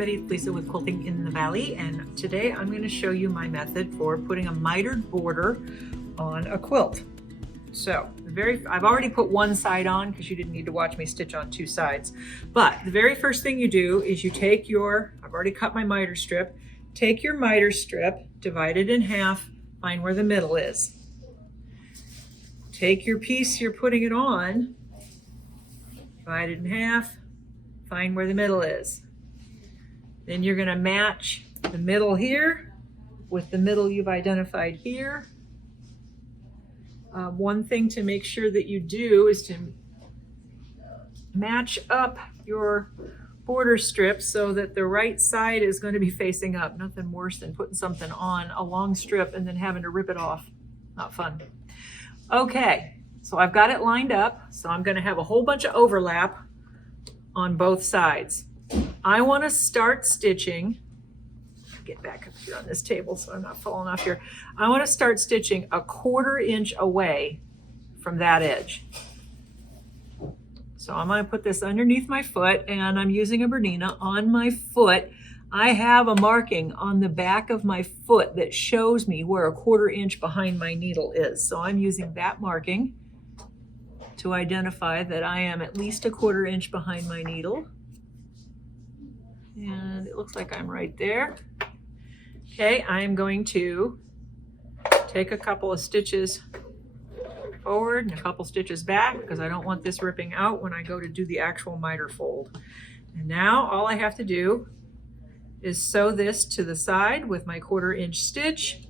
everybody, it's Lisa with Quilting in the Valley, and today I'm going to show you my method for putting a mitered border on a quilt. So I've already put one side on because you didn't need to watch me stitch on two sides. But the very first thing you do is you take I've already cut my miter strip, take your miter strip, divide it in half, find where the middle is. Take your piece you're putting it on, divide it in half, find where the middle is. Then you're going to match the middle here with the middle you've identified here. One thing to make sure that you do is to match up your border strip so that the right side is going to be facing up. Nothing worse than putting something on a long strip and then having to rip it off. Not fun. Okay, so I've got it lined up, so I'm going to have a whole bunch of overlap on both sides. I want to start stitching, get back up here on this table so I'm not falling off here. I want to start stitching a 1/4 inch away from that edge. So I'm going to put this underneath my foot, and I'm using a Bernina on my foot. I have a marking on the back of my foot that shows me where a 1/4 inch behind my needle is. So I'm using that marking to identify that I am at least a 1/4 inch behind my needle. And it looks like I'm right there. Okay, I'm going to take a couple of stitches forward and a couple stitches back because I don't want this ripping out when I go to do the actual miter fold. And now all I have to do is sew this to the side with my 1/4 inch stitch,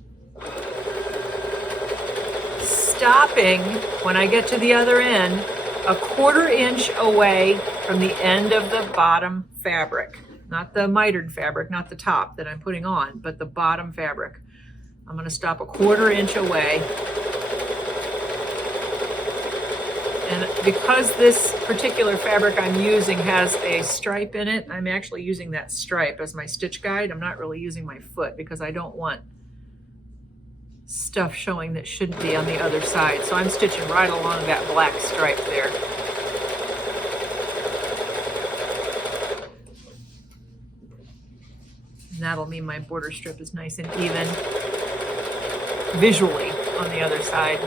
stopping when I get to the other end a 1/4 inch away from the end of the bottom fabric. Not the mitered fabric, not the top that I'm putting on, but the bottom fabric. I'm going to stop a 1/4 inch away. And because this particular fabric I'm using has a stripe in it, I'm actually using that stripe as my stitch guide. I'm not really using my foot because I don't want stuff showing that shouldn't be on the other side. So I'm stitching right along that black stripe there. And that'll mean my border strip is nice and even visually on the other side.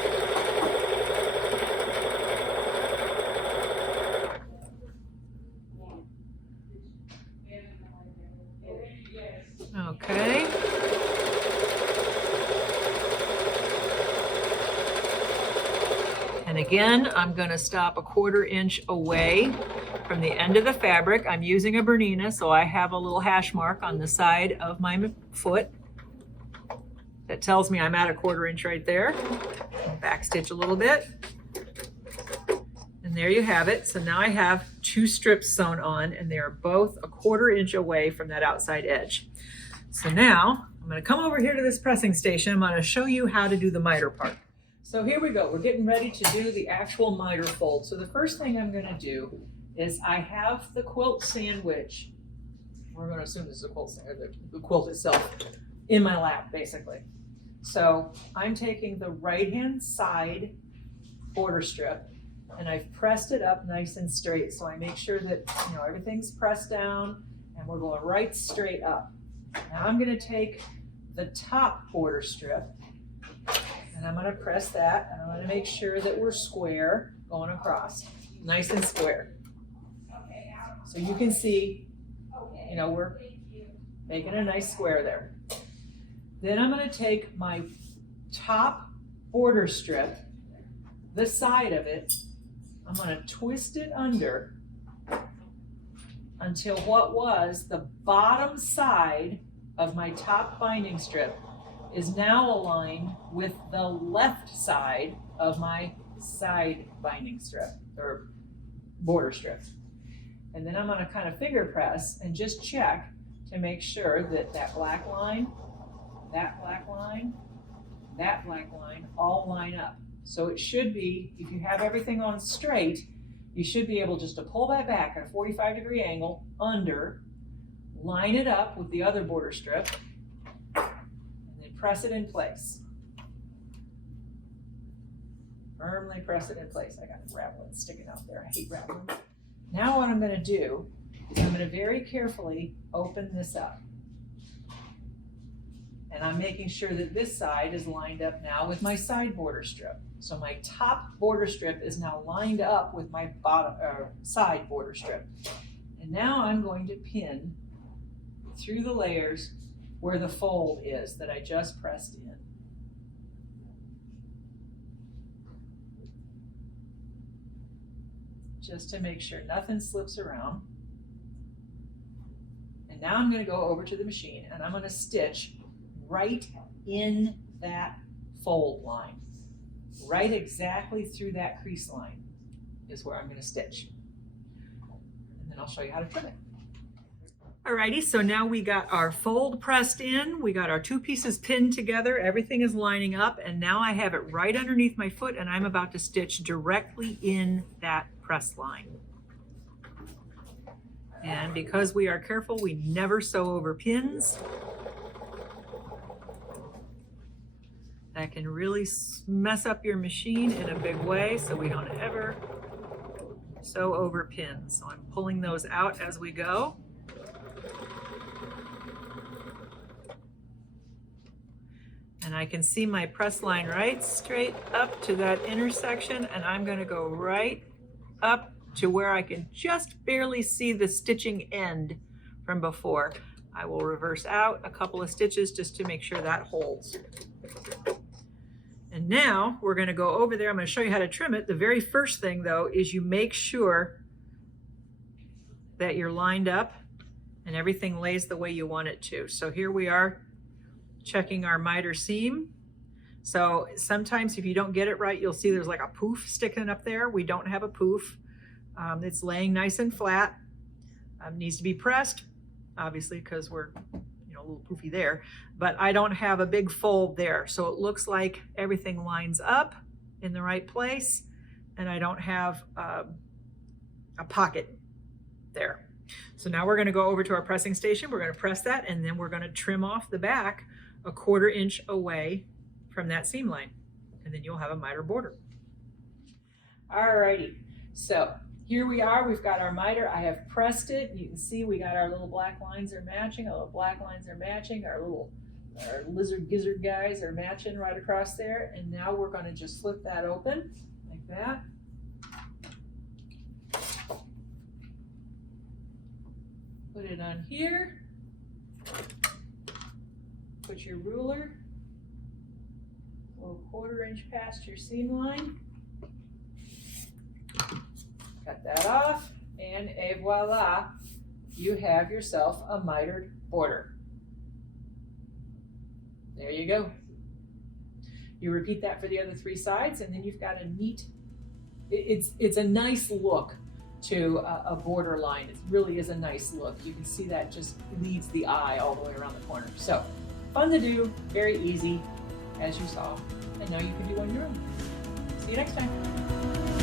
Okay. And again, I'm going to stop a 1/4 inch away from the end of the fabric. I'm using a Bernina, so I have a little hash mark on the side of my foot that tells me I'm at a 1/4 inch right there. I'll back stitch a little bit. And there you have it. So now I have two strips sewn on, and they are both a 1/4 inch away from that outside edge. So now I'm going to come over here to this pressing station. I'm going to show you how to do the miter part. So here we go. We're getting ready to do the actual miter fold. So the first thing I'm going to do is I have the quilt sandwich. We're going to assume this is a quilt sandwich, the quilt itself, in my lap, basically. So I'm taking the right-hand side border strip, and I've pressed it up nice and straight. So I make sure that everything's pressed down, and we're going right straight up. Now I'm going to take the top border strip, and I'm going to press that, and I'm going to make sure that we're square going across, nice and square. So you can see, we're making a nice square there. Then I'm going to take my top border strip, the side of it, I'm going to twist it under until what was the bottom side of my top binding strip is now aligned with the left side of my side binding strip or border strip. And then I'm going to kind of finger press and just check to make sure that that black line, that black line, that black line all line up. So it should be, if you have everything on straight, you should be able just to pull that back at a 45-degree angle under, line it up with the other border strip, and then press it in place. Firmly press it in place. I got a rattling sticking out there. I hate rattling. Now what I'm going to do I'm going to very carefully open this up. And I'm making sure that this side is lined up now with my side border strip. So my top border strip is now lined up with my bottom side border strip. And now I'm going to pin through the layers where the fold is that I just pressed in. Just to make sure nothing slips around. And now I'm going to go over to the machine and I'm going to stitch right in that fold line. Right exactly through that crease line is where I'm going to stitch. And then I'll show you how to trim it. Alrighty, so now we got our fold pressed in, we got our two pieces pinned together, everything is lining up, and now I have it right underneath my foot and I'm about to stitch directly in that press line. And because we are careful, we never sew over pins. That can really mess up your machine in a big way, so we don't ever sew over pins. So I'm pulling those out as we go. And I can see my press line right straight up to that intersection, and I'm going to go right up to where I can just barely see the stitching end from before. I will reverse out a couple of stitches just to make sure that holds. And now we're going to go over there. I'm going to show you how to trim it. The very first thing though is you make sure that you're lined up and everything lays the way you want it to. So here we are checking our miter seam. So sometimes if you don't get it right, you'll see there's like a poof sticking up there. We don't have a poof. It's laying nice and flat. Needs to be pressed, obviously, because we're a little poofy there, but I don't have a big fold there. So it looks like everything lines up in the right place and I don't have a pocket there. So now we're going to go over to our pressing station. We're going to press that and then we're going to trim off the back 1/4 inch away from that seam line. And then you'll have a miter border. Alrighty, so here we are, we've got our miter. I have pressed it. You can see we got our little black lines are matching, our little black lines are matching, our lizard gizzard guys are matching right across there. And now we're going to just flip that open like that. Put it on here. Put your ruler a little 1/4 inch past your seam line. Cut that off, and et voila, you have yourself a mitered border. There you go. You repeat that for the other 3 sides, and then you've got a neat, it's a nice look to a border line. It really is a nice look. You can see that just leads the eye all the way around the corner. So fun to do, very easy, as you saw, and now you can do on your own. See you next time.